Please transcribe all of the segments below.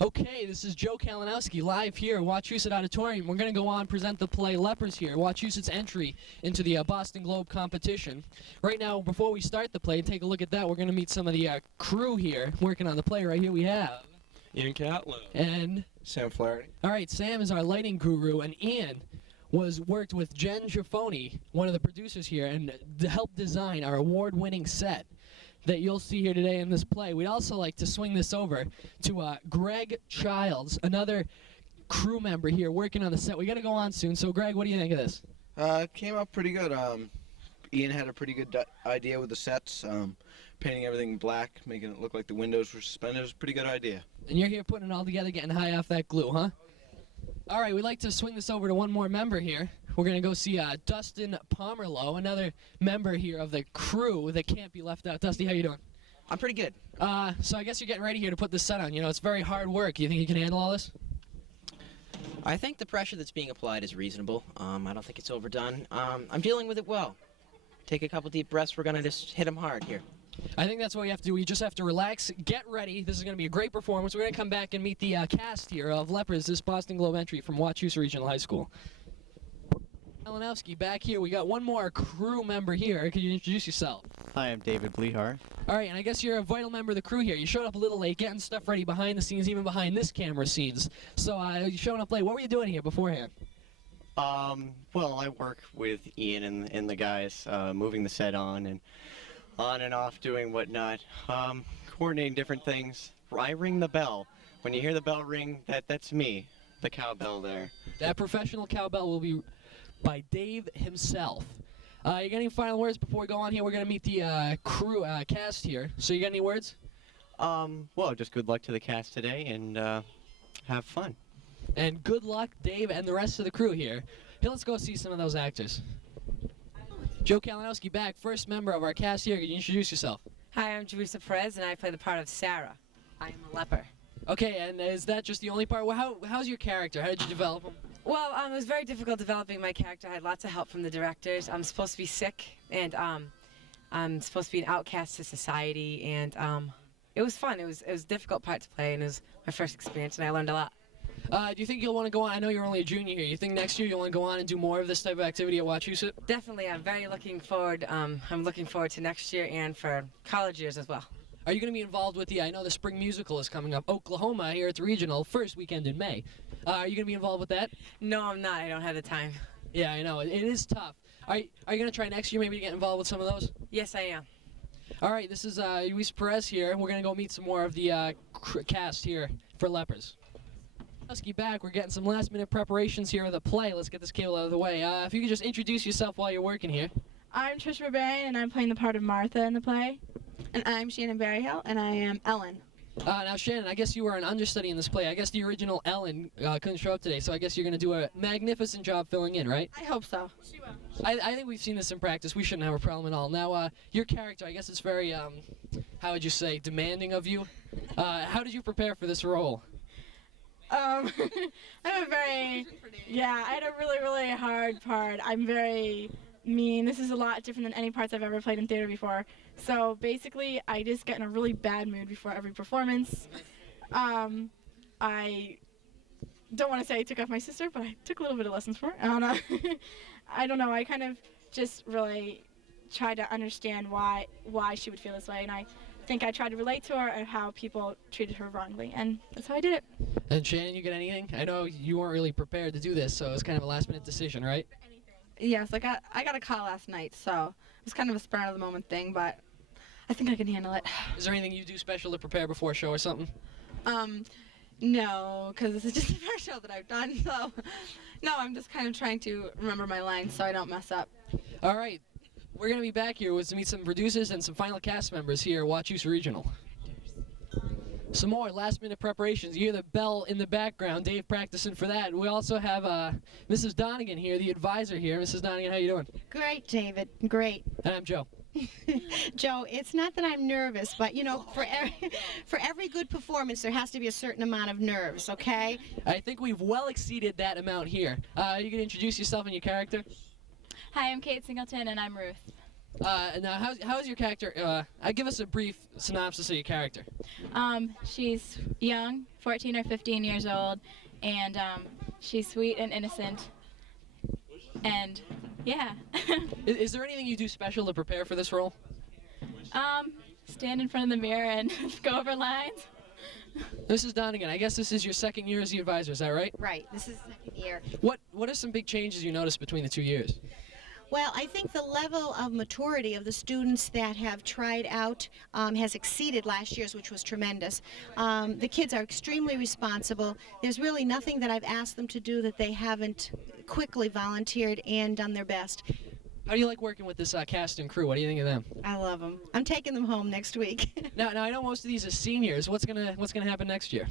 Okay, this is Joe Kalinowski live here at Wachusett Auditorium. We're going to go on and present the play Lepers here, Wachusett's entry into the Boston Globe competition. Right now, before we start the play and take a look at that, we're going to meet some of the crew here working on the play. Right here we have Ian Catlin. And Sam Flaherty. all right, Sam is our lighting guru, and Ian worked with Jen Giaffoni, one of the producers here, and helped design our award-winning set that you'll see here today in this play. We'd also like to swing this over to Greg Childs, another crew member here working on the set. We got to go on soon. So, Greg, what do you think of this? Came out pretty good. Ian had a pretty good idea with the sets, painting everything black, making it look like the windows were suspended. It was a pretty good idea. And you're here putting it all together, getting high off that glue, huh? All right, we'd like to swing this over to one more member here. We're going to go see Dustin Pomerlow, another member here of the crew that can't be left out. Dusty, how you doing? I'm pretty good. So I guess you're getting ready here to put this set on. You know, it's very hard work. You think you can handle all this? I think the pressure that's being applied is reasonable. I don't think it's overdone. I'm dealing with it well. Take a couple deep breaths. We're going to just hit them hard here. I think that's what we have to do. We just have to relax, get ready. This is going to be a great performance. We're going to come back and meet the cast here of Lepers, this Boston Globe entry from Wachusett Regional High School. Kalinowski, back here. We got one more crew member here. Could you introduce yourself? Hi, I'm David Blehar. All right, and I guess you're a vital member of the crew here. You showed up a little late, getting stuff ready behind the scenes, even behind this camera scenes. So you showing up late. What were you doing here beforehand? Well, I work with Ian and the guys, moving the set on and off, doing whatnot, coordinating different things. I ring the bell. When you hear the bell ring, that's me, the cowbell there. That professional cowbell will be by Dave himself. You got any final words before we go on here? We're going to meet the crew cast here. So you got any words? Well, just good luck to the cast today and have fun. And good luck, Dave, and the rest of the crew here. Hey, let's go see some of those actors. Joe Kalinowski back, first member of our cast here. Can you introduce yourself? Hi, I'm Teresa Perez, and I play the part of Sarah. I am a leper. Okay, and is that just the only part? Well, how's your character? How did you develop him? Well, it was very difficult developing my character. I had lots of help from the directors. I'm supposed to be sick, and I'm supposed to be an outcast to society, and it was fun. It was a difficult part to play, and it was my first experience, and I learned a lot. Do you think you'll want to go on? I know you're only a junior here. You think next year you'll want to go on and do more of this type of activity at Wachusett? Definitely, I'm very looking forward. I'm looking forward to next year and for college years as well. Are you going to be involved with I know the spring musical is coming up, Oklahoma, here at the Regional, first weekend in May. Are you going to be involved with that? No, I'm not. I don't have the time. Yeah, I know. It is tough. Are you going to try next year maybe to get involved with some of those? Yes, I am. All right, this is Luis Perez here. We're going to go meet some more of the cast here for Lepers. Back. We're getting some last-minute preparations here of the play. Let's get this cable out of the way. If you could just introduce yourself while you're working here. I'm Trish Barbarian, and I'm playing the part of Martha in the play. And I'm Shannon Berryhill, and I am Ellen. Now, Shannon, I guess you were an understudy in this play. I guess the original Ellen couldn't show up today, so I guess you're going to do a magnificent job filling in, right? I hope so. She will. I think we've seen this in practice. We shouldn't have a problem at all. Now, your character, I guess it's very, how would you say, demanding of you. How did you prepare for this role? I had a really, really hard part. I'm very mean. This is a lot different than any parts I've ever played in theater before. So basically, I just get in a really bad mood before every performance. I don't want to say I took off my sister, but I took a little bit of lessons from her. I don't know. I kind of just really tried to understand why she would feel this way, and I think I tried to relate to her and how people treated her wrongly, and that's how I did it. And Shannon, you get anything? I know you weren't really prepared to do this, so it was kind of a last-minute decision, right? Yes, I got a call last night, so it was kind of a spur-of-the-moment thing, but I think I can handle it. Is there anything you do special to prepare before a show or something? No, because this is just the first show that I've done, so no, I'm just kind of trying to remember my lines so I don't mess up. All right. We're going to be back here to meet some producers and some final cast members here at Wachusett Regional. Some more last-minute preparations. You hear the bell in the background. Dave practicing for that. We also have Mrs. Donegan here, the advisor here. Mrs. Donegan, how you doing? Great, David. Great. And I'm Joe. Joe, it's not that I'm nervous, but, you know, for every good performance, there has to be a certain amount of nerves, okay? I think we've well exceeded that amount here. You can introduce yourself and your character? Hi, I'm Kate Singleton, and I'm Ruth. Now, how's your character? Give us a brief synopsis of your character. She's young, 14 or 15 years old, and she's sweet and innocent. And yeah. Is there anything you do special to prepare for this role? Stand in front of the mirror and go over lines. This is Donegan. I guess this is your second year as the advisor. Is that right? Right. This is the second year. What are some big changes you noticed between the 2 years? Well, I think the level of maturity of the students that have tried out has exceeded last year's, which was tremendous. The kids are extremely responsible. There's really nothing that I've asked them to do that they haven't quickly volunteered and done their best. How do you like working with this cast and crew? What do you think of them? I love them. I'm taking them home next week. Now I know most of these are seniors. What's gonna happen next year?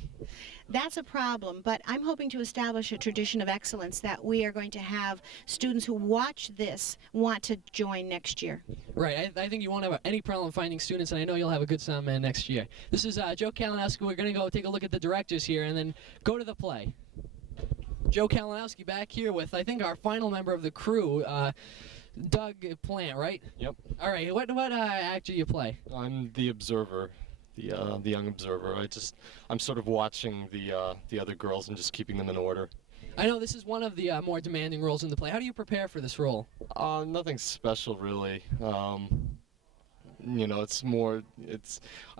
That's a problem, but I'm hoping to establish a tradition of excellence that we are going to have students who watch this want to join next year. Right. I think you won't have any problem finding students, and I know you'll have a good sound man next year. This is Joe Kalinowski. We're going to go take a look at the directors here and then go to the play. Joe Kalinowski back here with, I think, our final member of the crew, Doug Plant, right? Yep. All right. What actor you play? I'm the observer, the young observer. I'm sort of watching the other girls and just keeping them in order. I know this is one of the more demanding roles in the play. How do you prepare for this role? Nothing special really.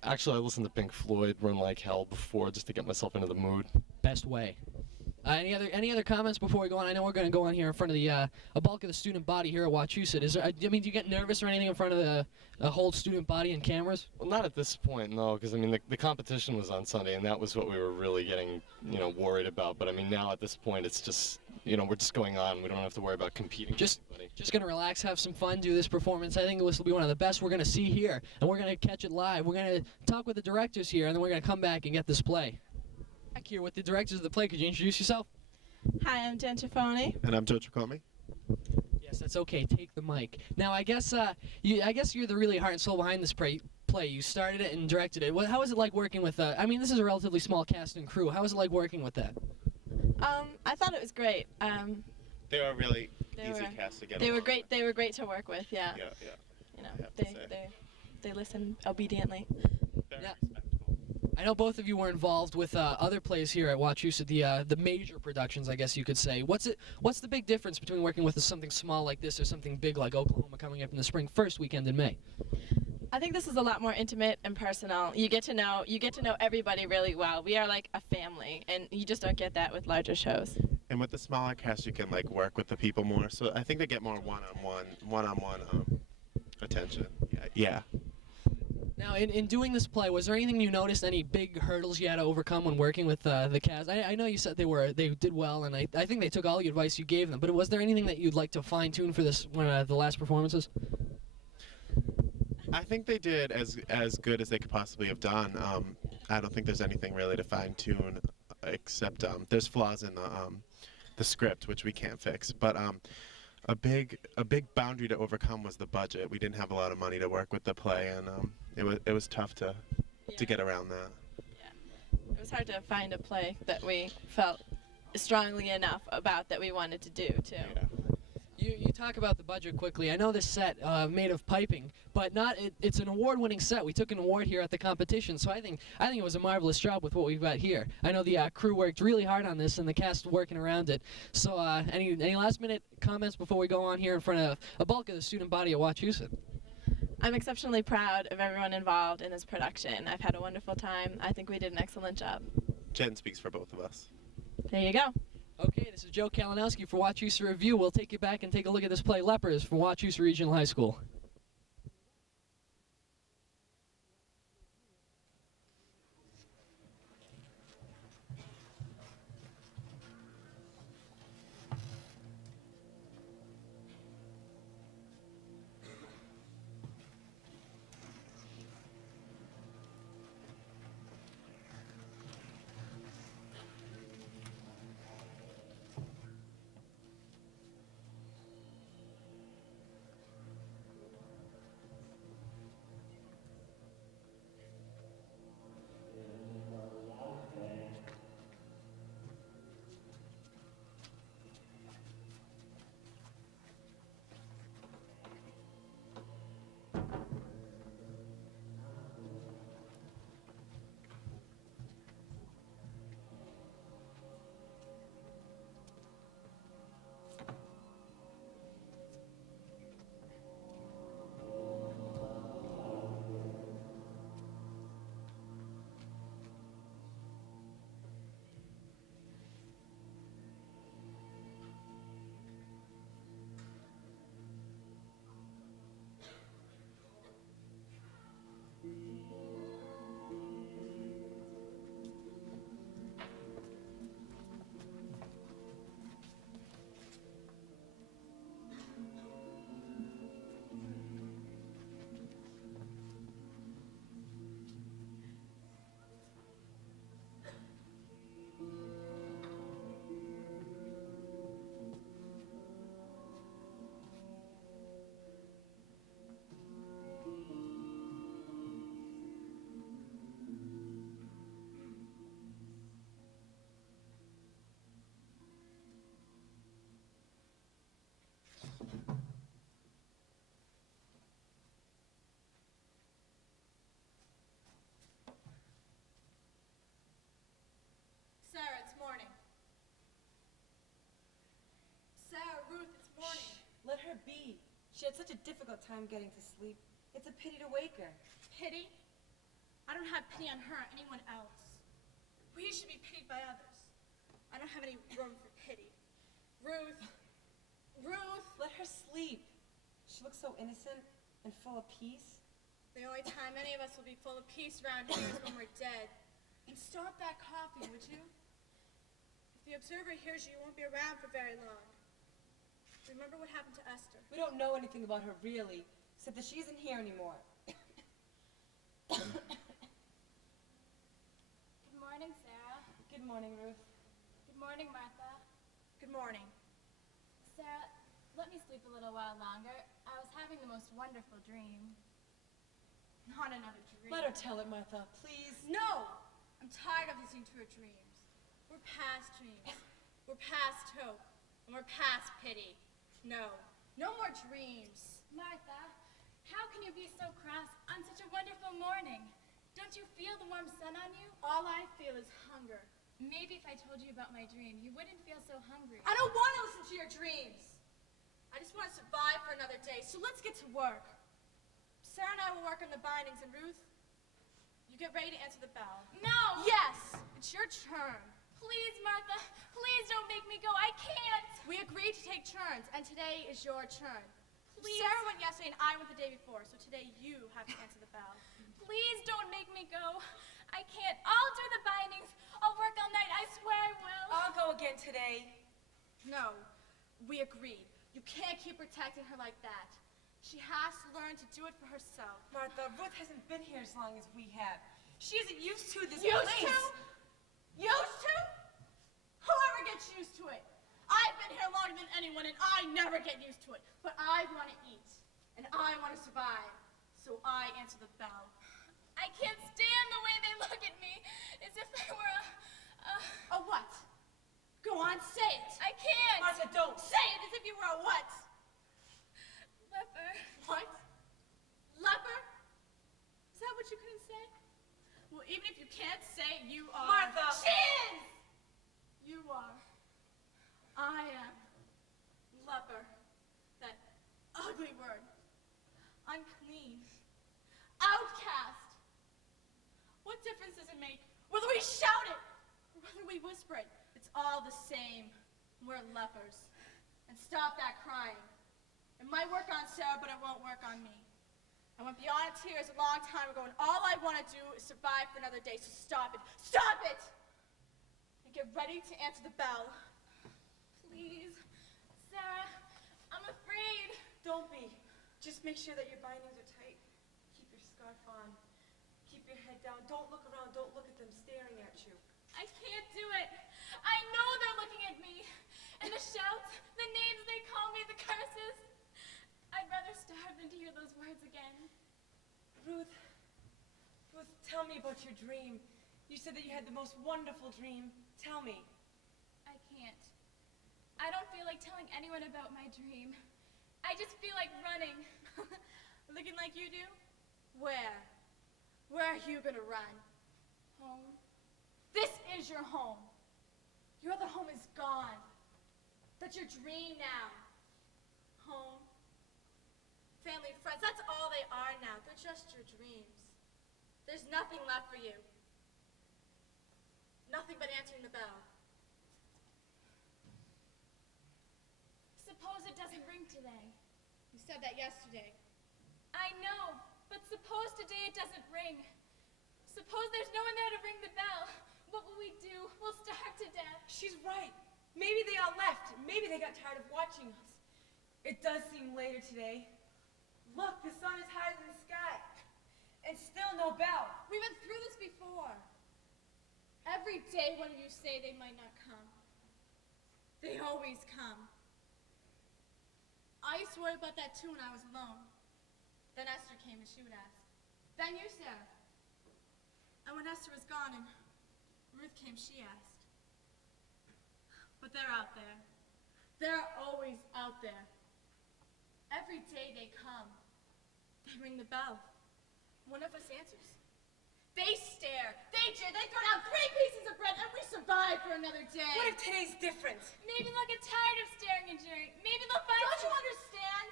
Actually I listened to Pink Floyd, Run Like Hell before just to get myself into the mood. Best way. Any other comments before we go on? I know we're going to go on here in front of the a bulk of the student body here at WRHS. Do you get nervous or anything in front of the whole student body and cameras? Well, not at this point, no, because I mean the competition was on Sunday, and that was what we were really getting worried about. But I mean now at this point it's just we're just going on. We don't have to worry about competing. Just going to relax, have some fun, do this performance. I think this will be one of the best we're going to see here, and we're going to catch it live. We're going to talk with the directors here, and then we're going to come back and get this play. Back here with the directors of the play. Could you introduce yourself? Hi, I'm Jen Ciaffoni. And I'm Joe Tricome. Yes, that's okay. Take the mic. Now, I guess you're the really heart and soul behind this play. You started it and directed it. How is it like working with? This is a relatively small cast and crew. How is it like working with that? I thought it was great. They were really easy cast to get They along were great. with. They were great to work with. Yeah. Yeah. They listen obediently. Very Yeah. respectful. I know both of you were involved with other plays here at WRHS, the major productions, I guess you could say. What's the big difference between working with something small like this or something big like Oklahoma coming up in the spring first weekend in May? I think this is a lot more intimate and personal. You get to know everybody really well. We are like a family, and you just don't get that with larger shows. And with the smaller cast, you can work with the people more. So I think they get more one-on-one attention. Yeah. Now, in doing this play, was there anything you noticed, any big hurdles you had to overcome when working with the cast? I know you said they did well, and I think they took all the advice you gave them, but was there anything that you'd like to fine-tune for this the last performances? I think they did as good as they could possibly have done. I don't think there's anything really to fine-tune except there's flaws in the script, which we can't fix. But a big boundary to overcome was the budget. We didn't have a lot of money to work with the play, and it was tough to get around that. Yeah. It was hard to find a play that we felt strongly enough about that we wanted to do too. Yeah. You talk about the budget quickly. I know this set made of piping, but it's an award-winning set. We took an award here at the competition, so I think it was a marvelous job with what we've got here. I know the crew worked really hard on this, and the cast working around it. So any last-minute comments before we go on here in front of a bulk of the student body at WRHS? I'm exceptionally proud of everyone involved in this production. I've had a wonderful time. I think we did an excellent job. Jen speaks for both of us. There you go. Okay, this is Joe Kalinowski for WRHS Review. We'll take you back and take a look at this play, Lepers, from WRHS Regional High School. be? She had such a difficult time getting to sleep. It's a pity to wake her. Pity? I don't have pity on her or anyone else. We should be pitied by others. I don't have any room for pity. Ruth! Ruth! Let her sleep. She looks so innocent and full of peace. The only time any of us will be full of peace around here is when we're dead. And stop that coughing, would you? If the observer hears you, you won't be around for very long. Remember what happened to Esther. We don't know anything about her really, except that she isn't here anymore. Good morning, Sarah. Good morning, Ruth. Good morning, Martha. Good morning. Sarah, let me sleep a little while longer. I was having the most wonderful dream. Not another dream. Let her tell it, Martha, please. No! I'm tired of listening to her dreams. We're past dreams. We're past hope. And we're past pity. No. No more dreams. Martha, how can you be so cross on such a wonderful morning? Don't you feel the warm sun on you? All I feel is hunger. Maybe if I told you about my dream, you wouldn't feel so hungry. I don't want to listen to your dreams. I just want to survive for another day, so let's get to work. Sarah and I will work on the bindings, and Ruth, you get ready to answer the bell. No! Yes! It's your turn. Please, Martha, please don't make me go. I can't. We agreed to take turns, and today is your turn. Please. Sarah went yesterday, and I went the day before, so today you have to answer the bell. Please don't make me go. I can't. I'll do the bindings. I'll work all night. I swear I will. I'll go again today. No, we agreed. You can't keep protecting her like that. She has to learn to do it for herself. Martha, Ruth hasn't been here as long as we have. She isn't used to this Used place. to? Used to? Whoever gets used to it. I've been here longer than anyone, and I never get used to it. But I want to eat, and I want to survive, so I answer the bell. I can't stand the way they look at me, as if I were A what? Go on, say it. I can't. Martha, don't. Say it as if you were a what? Leper. What? Leper? Is that what you couldn't say? Well, even if you can't say it, you are. Martha! She is! You are. I am. Leper. That ugly word. Unclean. Outcast. What difference does it make whether we shout it or whether we whisper it? It's all the same. We're lepers. And stop that crying. It might work on Sarah, but it won't work on me. I went beyond tears a long time ago, and all I want to do is survive for another day, so stop it. Stop it! And get ready to answer the bell. Please. Sarah, I'm afraid. Don't be. Just make sure that your bindings are tight. Keep your scarf on. Keep your head down. Don't look around. Don't look at them staring at you. I can't do it. I know they're looking at me. And the shouts, the names they call me, the curses. I'd rather starve than to hear those words again. Ruth, tell me about your dream. You said that you had the most wonderful dream. Tell me. I can't. I don't feel like telling anyone about my dream. I just feel like running. Looking like you do? Where? Where are you gonna run? Home? This is your home. Your other home is gone. That's your dream now. Home. Family, friends, that's all they are now. They're just your dreams. There's nothing left for you. Nothing but answering the bell. Suppose it doesn't ring today. You said that yesterday. I know, but suppose today it doesn't ring. Suppose there's no one there to ring the bell. What will we do? We'll starve to death. She's right. Maybe they all left. Maybe they got tired of watching us. It does seem later today. Look, the sun is higher than the sky. And still no bell. We've been through this before. Every day one of you say they might not come. They always come. I used to worry about that too when I was alone. Then Esther came and she would ask. Then you, Sarah. And when Esther was gone and Ruth came, she asked. But they're out there. They're always out there. Every day they come. They ring the bell. One of us answers. They stare. They jeer. They throw down 3 pieces of bread, and we survive for another day. What if today's different? Maybe they'll get tired of staring and jeering. Maybe they'll find. Don't you understand?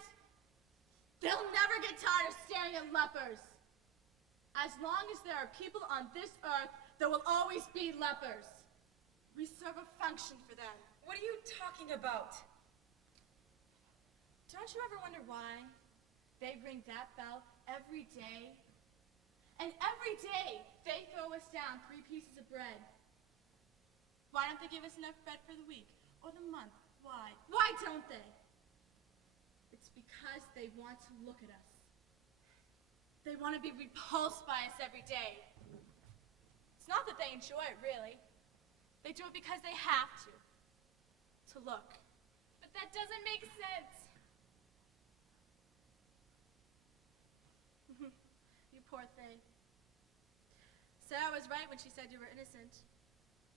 They'll never get tired of staring at lepers. As long as there are people on this earth, there will always be lepers. We serve a function for them. What are you talking about? Don't you ever wonder why they ring that bell every day? And every day they throw us down 3 pieces of bread. Why don't they give us enough bread for the week or the month? Why? Why don't they? It's because they want to look at us. They want to be repulsed by us every day. It's not that they enjoy it, really. They do it because they have to look. But that doesn't make sense. You poor thing. Sarah was right when she said you were innocent.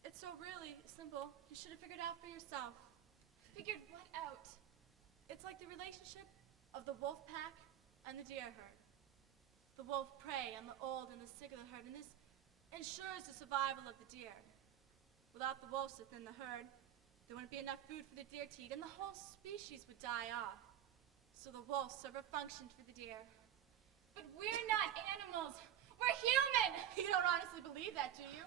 It's so really simple. You should have figured out for yourself. Figured what out? It's like the relationship of the wolf pack and the deer herd. The wolf prey on the old and the sick of the herd, and this ensures the survival of the deer. Without the wolves within the herd, there wouldn't be enough food for the deer to eat, and the whole species would die off. So the wolves serve a function for the deer. But we're not animals. We're human. You don't honestly believe that, do you?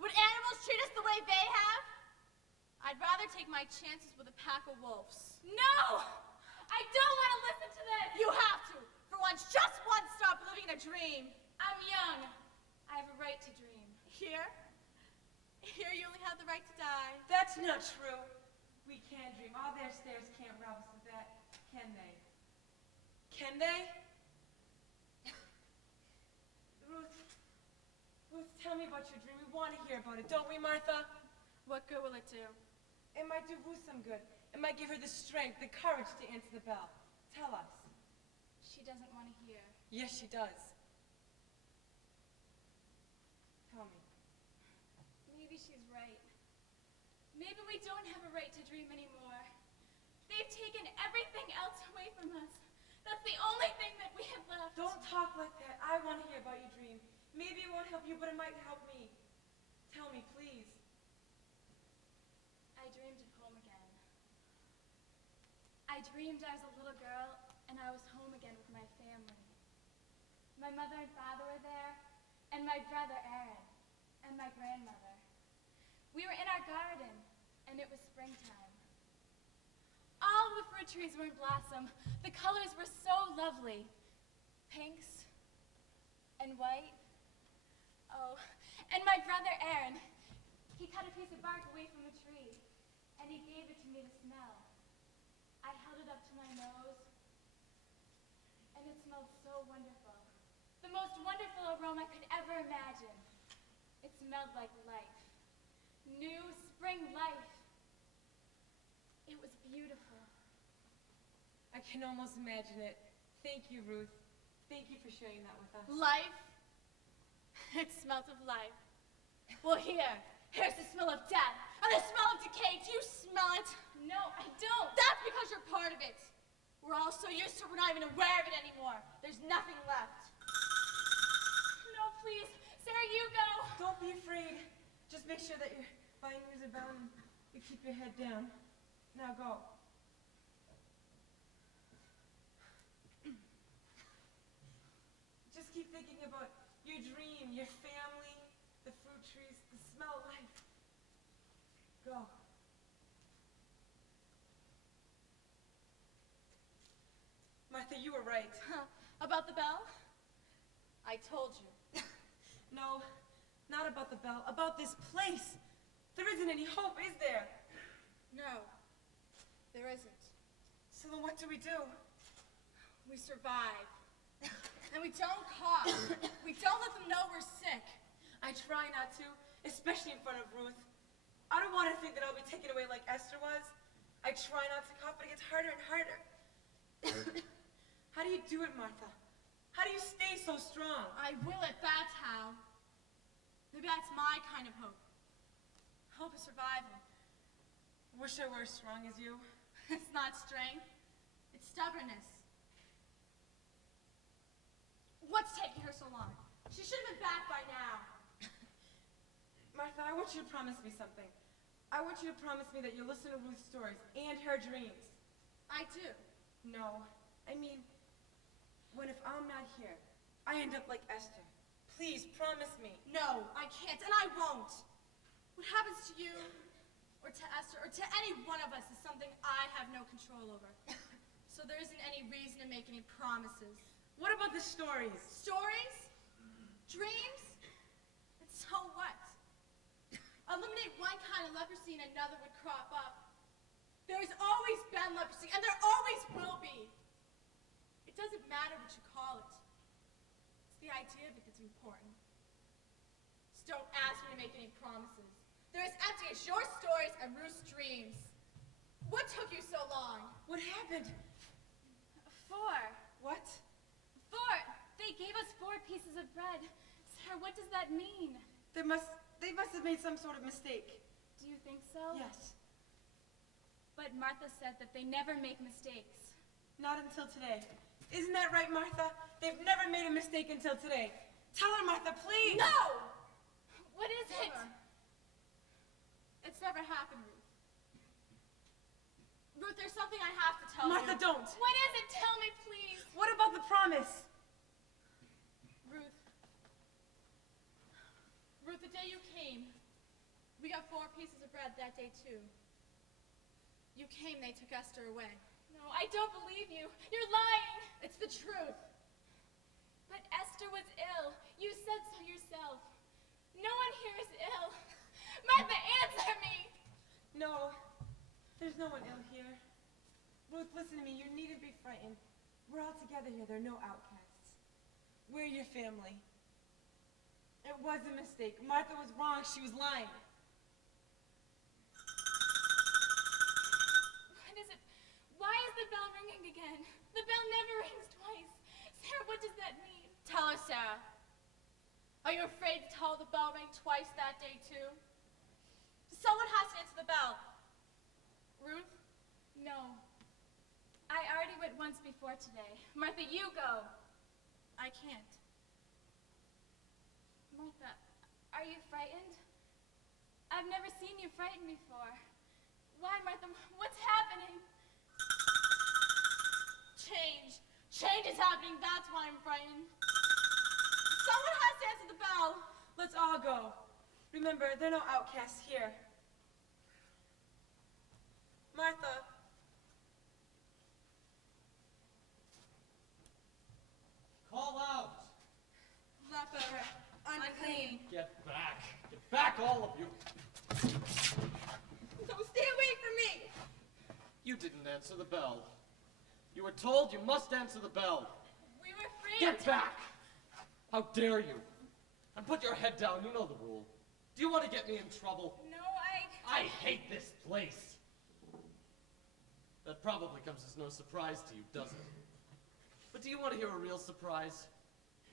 Would animals treat us the way they have? I'd rather take my chances with a pack of wolves. No! I don't want to listen to this. You have to. For once, just once, stop living in a dream. I'm young. I have a right to dream. Here you only have the right to die. That's not true. We can dream. All their stairs can't rob us of that, can they? Can they? Ruth, tell me about your dream. We want to hear about it, don't we, Martha? What good will it do? It might do Ruth some good. It might give her the strength, the courage to answer the bell. Tell us. She doesn't want to hear. Yes, she does. Tell me. Maybe she's right. Maybe we don't have a right to dream anymore. They've taken everything else away from us. That's the only thing that we have left. Don't talk like that. I want to hear about your dream. Maybe it won't help you, but it might help me. Tell me, please. I dreamed of home again. I dreamed I was a little girl and I was home again with my family. My mother and father were there, and my brother Aaron, and my grandmother. We were in our garden, and it was springtime. All the fruit trees were in blossom. The colors were so lovely. Pinks and white. Oh, and my brother Aaron, he cut a piece of bark away from a tree, and he gave it to me to smell. I held it up to my nose, and it smelled so wonderful. The most wonderful aroma I could ever imagine. It smelled like life. New spring life. It was beautiful. I can almost imagine it. Thank you, Ruth. Thank you for sharing that with us. Life? It smells of life. Well, here's the smell of death, and the smell of decay. Do you smell it? No, I don't. That's because you're part of it. We're all so used to it, we're not even aware of it anymore. There's nothing left. No, please. Sarah, you go. Don't be afraid. Just make sure that your bindings are bound and you keep your head down. Now go. Just keep thinking about your dream, your family, the fruit trees, the smell of life. Go. Martha, you were right. About the bell? I told you. No, not about the bell. About this place. There isn't any hope, is there? No, there isn't. So then what do we do? We survive. And we don't cough. We don't let them know we're sick. I try not to, especially in front of Ruth. I don't want to think that I'll be taken away like Esther was. I try not to cough, but it gets harder and harder. How do you do it, Martha? How do you stay so strong? I will it, that's how. Maybe that's my kind of hope. Hope of survival. Wish I were as strong as you. It's not strength. It's stubbornness. What's taking her so long? She should have been back by now. Martha, I want you to promise me something. I want you to promise me that you'll listen to Ruth's stories and her dreams. I do. No, I mean, when if I'm not here, I end up like Esther. Please, promise me. No, I can't, and I won't. What happens to you, or to Esther, or to any one of us is something I have no control over. So there isn't any reason to make any promises. What about the stories? Stories? Dreams? And so what? Eliminate one kind of leprosy and another would crop up. There's always been leprosy, and there always will be. It doesn't matter what you call it. It's the idea of it that's important. Just don't ask me to make any promises. They're as empty as your stories and Ruth's dreams. What took you so long? What happened? 4. What? 4. They gave us 4 pieces of bread. Sarah, what does that mean? They must have made some sort of mistake. Do you think so? Yes. But Martha said that they never make mistakes. Not until today. Isn't that right, Martha? They've never made a mistake until today. Tell her, Martha, please. No! What is it? It's never happened, Ruth. Ruth, there's something I have to tell you. Martha, don't. What is it? Tell me, please. What about the promise? Ruth, the day you came, we got 4 pieces of bread that day, too. You came, they took Esther away. No, I don't believe you. You're lying. It's the truth. But Esther was ill. You said so yourself. No one here is ill. Martha, answer me. No, there's no one ill here. Ruth, listen to me. You needn't be frightened. We're all together here. There are no outcasts. We're your family. It was a mistake. Martha was wrong. She was lying. What is it? Why is the bell ringing again? The bell never rings twice. Sarah, what does that mean? Tell her, Sarah. Are you afraid to tell the bell rang twice that day, too? Someone has to answer the bell. Ruth? No. I already went once before today. Martha, you go. I can't. Martha, are you frightened? I've never seen you frightened before. Why, Martha? What's happening? Change. Change is happening. That's why I'm frightened. Someone has to answer the bell. Let's all go. Remember, there are no outcasts here. Martha. Call out. Leper. Unclean. Get back. Get back, all of you. No, stay away from me. You didn't answer the bell. You were told you must answer the bell. We were free. Get back! How dare you? And put your head down, you know the rule. Do you want to get me in trouble? No, I hate this place. That probably comes as no surprise to you, doesn't it? But do you want to hear a real surprise?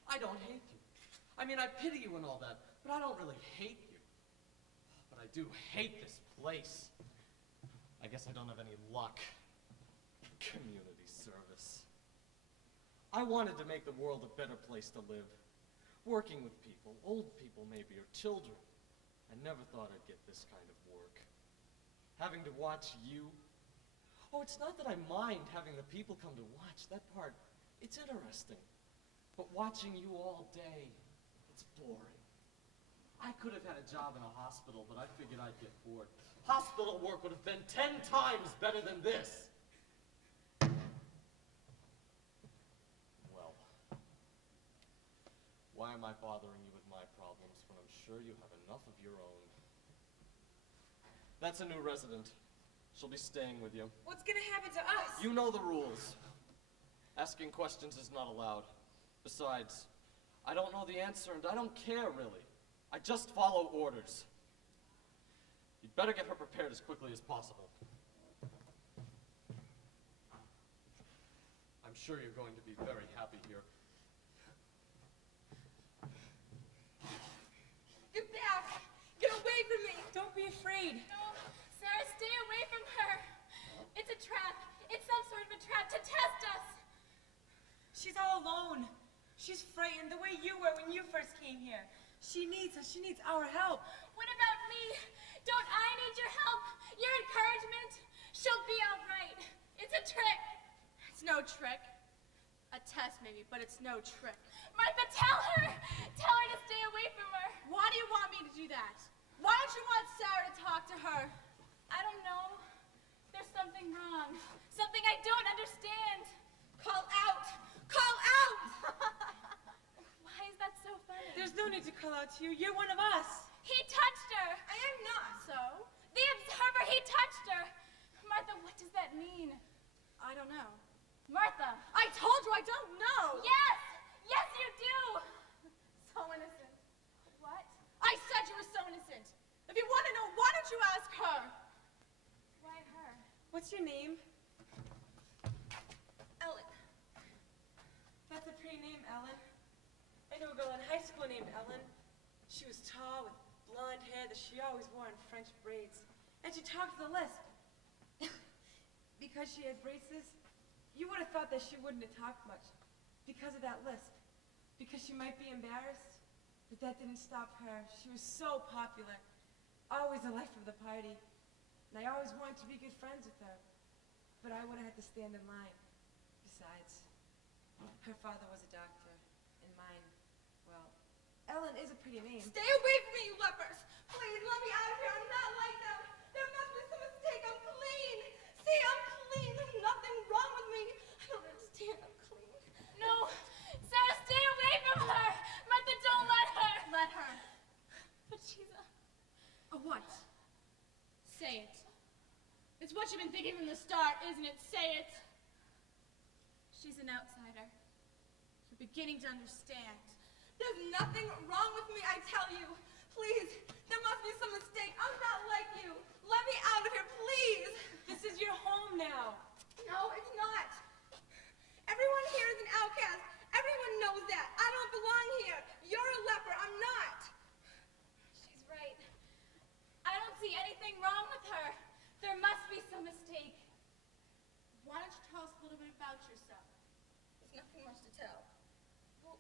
I don't hate you. I mean, I pity you and all that, but I don't really hate you. But I do hate this place. I guess I don't have any luck. Community service. I wanted to make the world a better place to live. Working with people, old people maybe, or children. I never thought I'd get this kind of work. Having to watch you. Oh, it's not that I mind having the people come to watch. That part, it's interesting. But watching you all day, it's boring. I could have had a job in a hospital, but I figured I'd get bored. Hospital work would have been 10 times better than this. Well, why am I bothering you with my problems when I'm sure you have enough of your own? That's a new resident. She'll be staying with you. What's gonna happen to us? You know the rules. Asking questions is not allowed. Besides, I don't know the answer and I don't care really. I just follow orders. You'd better get her prepared as quickly as possible. I'm sure you're going to be very happy here. Get back! Get away from me! Don't be afraid. No, Sarah, stay away from her. It's a trap. It's some sort of a trap to test us. She's all alone. She's frightened the way you were when you first came here. She needs us. She needs our help. What about me? Don't I need your help? trick. A test maybe, but it's no trick. Martha, tell her! Tell her to stay away from her. Why do you want me to do that? Why don't you want Sarah to talk to her? I don't know. There's something wrong. Something I don't understand. Call out! Call out! Why is that so funny? There's no need to call out to you. You're one of us. He touched her. I am not. So? The observer, he touched her. Martha, what does that mean? I don't know. Martha. I told you I don't know. Yes! Yes, you do! So innocent. What? I said you were so innocent. If you want to know, why don't you ask her? Why her? What's your name? Ellen. That's a pretty name, Ellen. I knew a girl in high school named Ellen. She was tall with blonde hair that she always wore in French braids. And she talked with a lisp. Because she had braces, you would have thought that she wouldn't have talked much because of that lisp. Because she might be embarrassed, but that didn't stop her. She was so popular, always the life of the party. And I always wanted to be good friends with her, but I would have had to stand in line. Besides, her father was a doctor, and mine, well, Ellen is a pretty name. Stay away from me, you lepers. Please, let me out of here. I'm not like them. There must be some mistake. I'm clean. See, I'm clean. There's nothing wrong with me. I don't understand. I'm clean. No. Sarah, stay away from her. Martha, don't let her. Let her. But she's A what? Say it. It's what you've been thinking from the start, isn't it? Say it. She's an outsider. You're beginning to understand. There's nothing wrong with me, I tell you. Please, there must be some mistake. I'm not like you. Let me out of here, please. This is your home now. No, it's not. Everyone here is an outcast. Everyone knows that. I don't belong here. You're a leper. I'm not. She's right. I don't see anything wrong with her. There must be some mistake. Why don't you tell us a little bit about yourself? There's nothing much to tell. Well,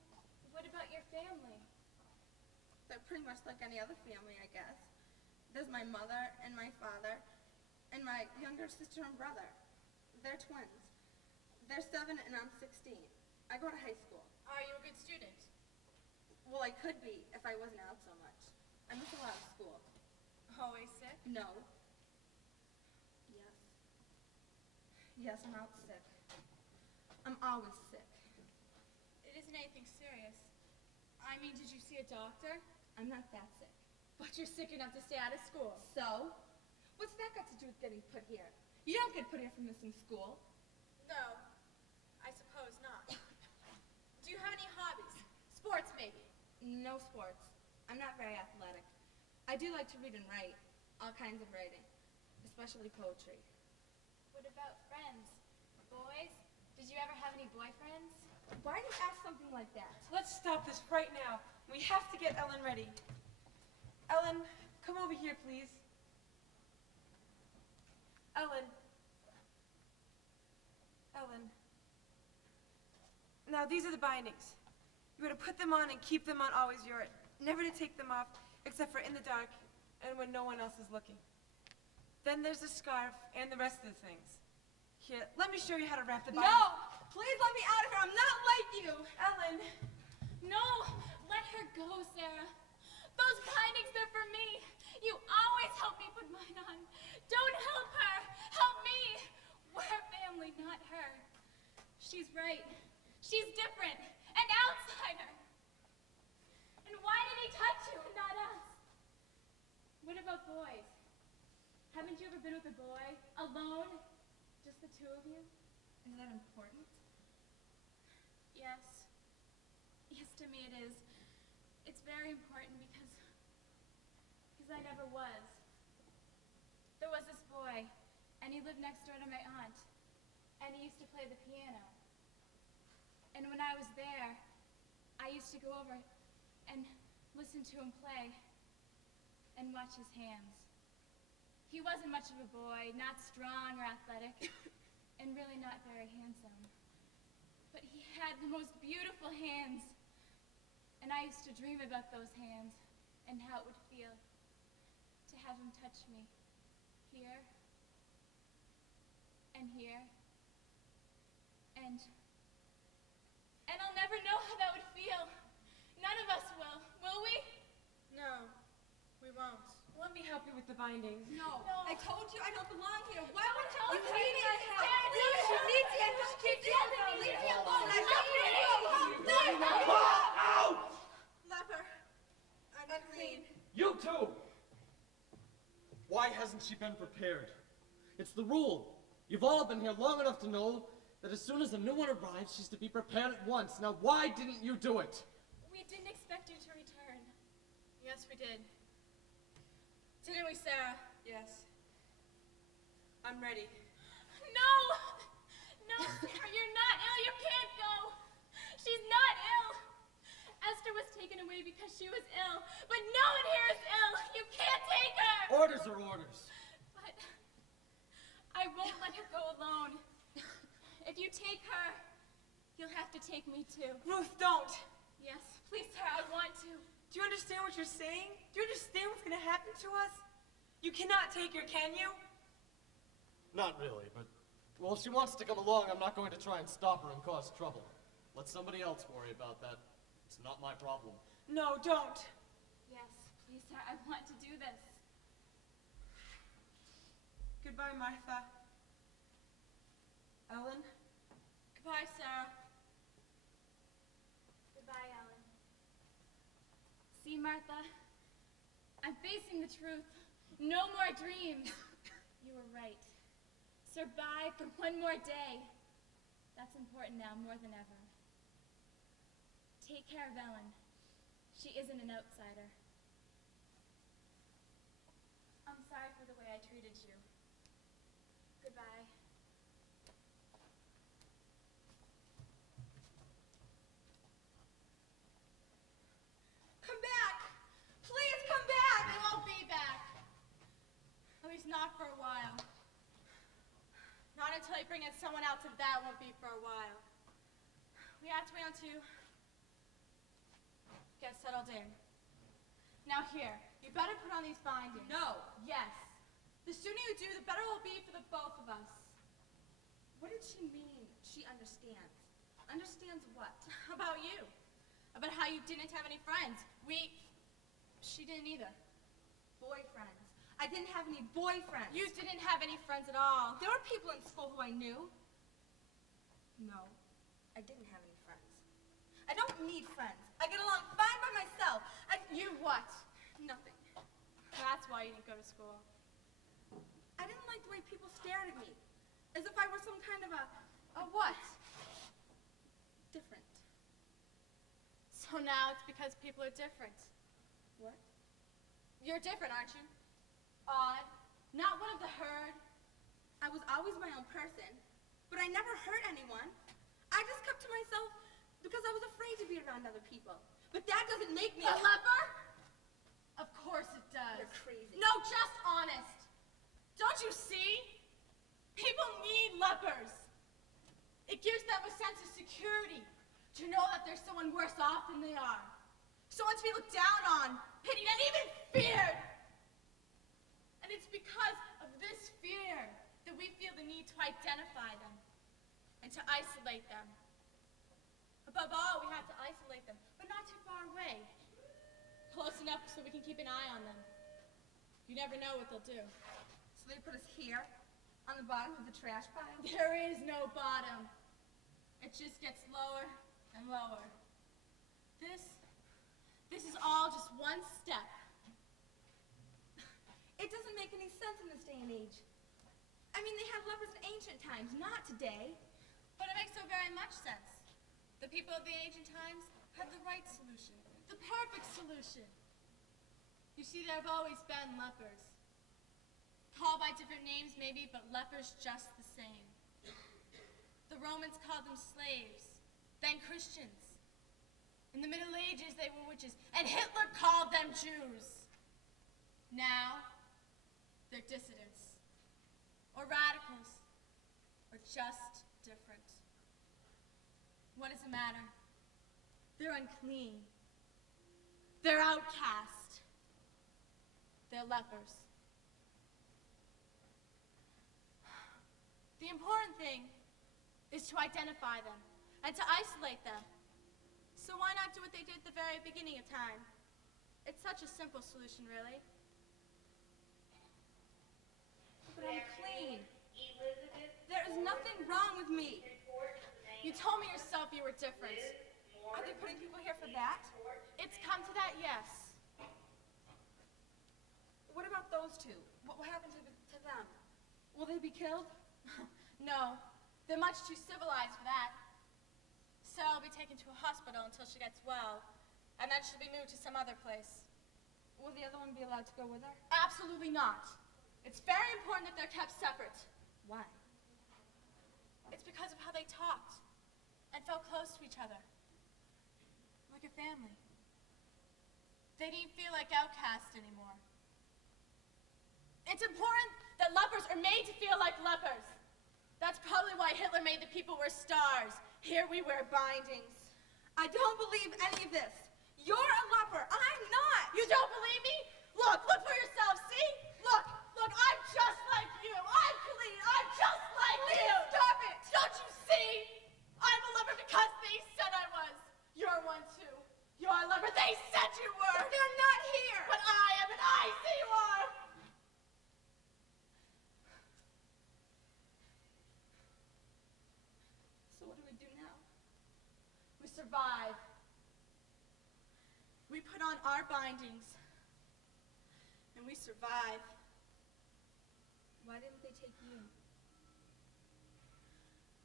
what about your family? They're pretty much like any other family, I guess. There's my mother and my father and my younger sister and brother. They're twins. They're 7 and I'm 16. I go to high school. Are you a good student? Well, I could be if I wasn't out so much. I miss a lot of school. Always sick? No. Yes. Yes, I'm out sick. I'm always sick. It isn't anything serious. I mean, did you see a doctor? I'm not that sick. But you're sick enough to stay out of school. So? What's that got to do with getting put here? You don't get put here for missing school. No, I suppose not. Do you have any hobbies? Sports, maybe? No sports. I'm not very athletic. I do like to read and write. All kinds of writing. Especially poetry. What about friends? Boys? Did you ever have any boyfriends? Why do you ask something like that? Let's stop this right now. We have to get Ellen ready. Ellen, come over here, please. Ellen. Ellen. Now, these are the bindings. You are to put them on and keep them on always. You're never to take them off, except for in the dark and when no one else is looking. Then there's the scarf and the rest of the things. Here, let me show you how to wrap the binding. No! Please let me out of here. I'm not like you. Ellen. No! Let her go, Sarah. Those bindings, they're for me. You always help me put mine on. Don't help her. Help me. We're a family, not her. She's right. She's different. An outsider. And why did he touch you and not us? What about boys? Haven't you ever been with a boy? Alone? Just the two of you? Is that important? Yes. Yes, to me it is. It's very important because I never was. There was this boy, and he lived next door to my aunt, and he used to play the piano. And when I was there, I used to go over and listen to him play and watch his hands. He wasn't much of a boy, not strong or athletic, and really not very handsome. But he had the most beautiful hands. And I used to dream about those hands and how it would feel to have him touch me here and here And I'll never know how that would feel. None of us will we? No, we won't. Let me help you with the bindings. No. I told you I don't belong here. Why would Don't you tell leave me. me? Please, you need to just keep talking. Leave me alone. I don't need you. Out! Leper, I'm unclean. You too! Why hasn't she been prepared? It's the rule. You've all been here long enough to know that as soon as a new one arrives, she's to be prepared at once. Now, why didn't you do it? We didn't expect you to return. Yes, we did. Didn't we, Sarah? Yes. I'm ready. No! No, Sarah, you're not ill. You can't go. She's not ill. Esther was taken away because she was ill, but no one here is ill. You can't take her. Orders are orders. But I won't let her go alone. If you take her, you'll have to take me too. Ruth, don't! Yes, please, Sarah, I want to. Do you understand what you're saying? Do you understand what's gonna happen to us? You cannot take her, can you? Not really, but... Well, if she wants to come along, I'm not going to try and stop her and cause trouble. Let somebody else worry about that. It's not my problem. No, don't. Yes, please, Sarah, I want to do this. Goodbye, Martha. Ellen? Goodbye, Sarah. Goodbye, Ellen. See, Martha? I'm facing the truth. No more dreams. You were right. Survive for one more day. That's important now more than ever. Take care of Ellen. She isn't an outsider. I'm sorry for the way I treated you. Goodbye. Come back. Please come back. I won't be back. At least not for a while. Not until I bring in someone else, and that won't be for a while. We have to wait until get settled in. Now here, you better put on these bindings. No. Yes. The sooner you do, the better it will be for the both of us. What did she mean? She understands. Understands what? About you. About how you didn't have any friends. She didn't either. Boyfriends. I didn't have any boyfriends. You didn't have any friends at all. There were people in school who I knew. No, I didn't have any friends. I don't need friends. I get along fine by myself. You what? Nothing. That's why you didn't go to school. I didn't like the way people stared at me. As if I were some kind of a what? different. So now it's because people are different. What? You're different, aren't you? Odd. Not one of the herd. I was always my own person, but I never hurt anyone. I just kept to myself because I was afraid to be around other people. But that doesn't make me a leper? Of course it does. You're crazy. No, just honest. Don't you see? People need lepers. It gives them a sense of security to know that there's someone worse off than they are. Someone to be looked down on, pitied, and even feared. And it's because of this fear that we feel the need to identify them and to isolate them. Above all, we have to isolate them, but not too far away. Close enough so we can keep an eye on them. You never know what they'll do. So they put us here, on the bottom of the trash pile? There is no bottom. It just gets lower and lower. This is all just one step. It doesn't make any sense in this day and age. I mean, they had lepers in ancient times, not today. But it makes so very much sense. The people of the ancient times had the right solution, the perfect solution. You see, there have always been lepers. Called by different names, maybe, but lepers just the same. The Romans called them slaves, then Christians. In the Middle Ages, they were witches, and Hitler called them Jews. Now, they're dissidents, or radicals, or just different. What does it matter? They're unclean. They're outcast. They're lepers. The important thing is to identify them and to isolate them. So why not do what they did at the very beginning of time? It's such a simple solution, really. But I'm clean. There is nothing wrong with me. You told me yourself you were different. Are they putting people here for that? It's come to that, yes. What about those two? What happened to them? Will they be killed? No, they're much too civilized for that. Sarah will be taken to a hospital until she gets well, and then she'll be moved to some other place. Will the other one be allowed to go with her? Absolutely not. It's very important that they're kept separate. Why? It's because of how they talked and felt close to each other. Like a family. They didn't feel like outcasts anymore. It's important that lepers are made to feel like lepers. That's probably why Hitler made the people wear stars. Here we wear bindings. I don't believe any of this. You're a leper. I'm not. You don't believe me? Look for yourself, see? Look, I'm just like you. I'm clean. I'm just like Please you. stop it. Don't you see? I'm a leper because they said I was. You're one too. You're a leper. They said you were. But they're not here. But I am, and I see you are. So what do we do now? We survive. We put on our bindings. And we survive. Why didn't they take you?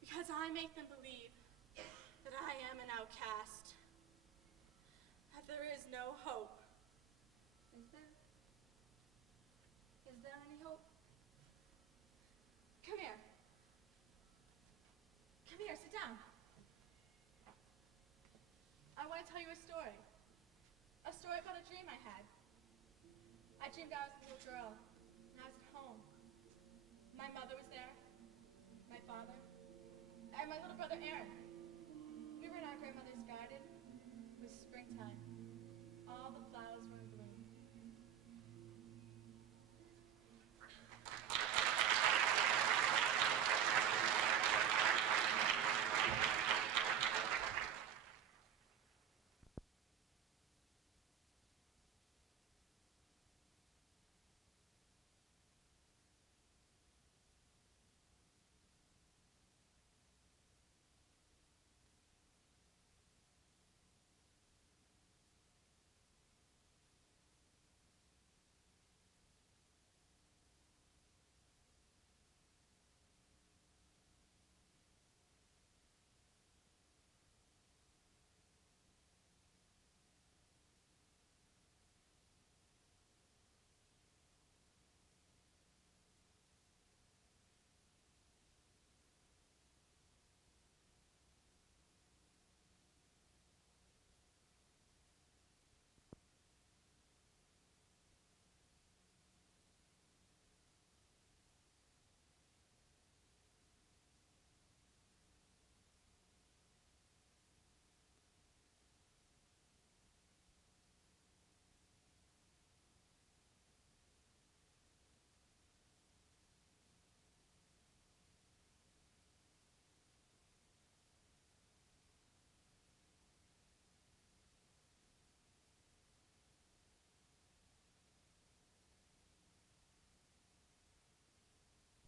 Because I make them believe that I am an outcast. That there is no hope. Is there? Is there any hope? Come here. Come here, sit down. I want to tell you a story. A story about a dream I had. I dreamed I was a little girl, and I was at home. My mother was there, my father, and my little brother Aaron. We were in our grandmother's garden. It was springtime. All the flowers were in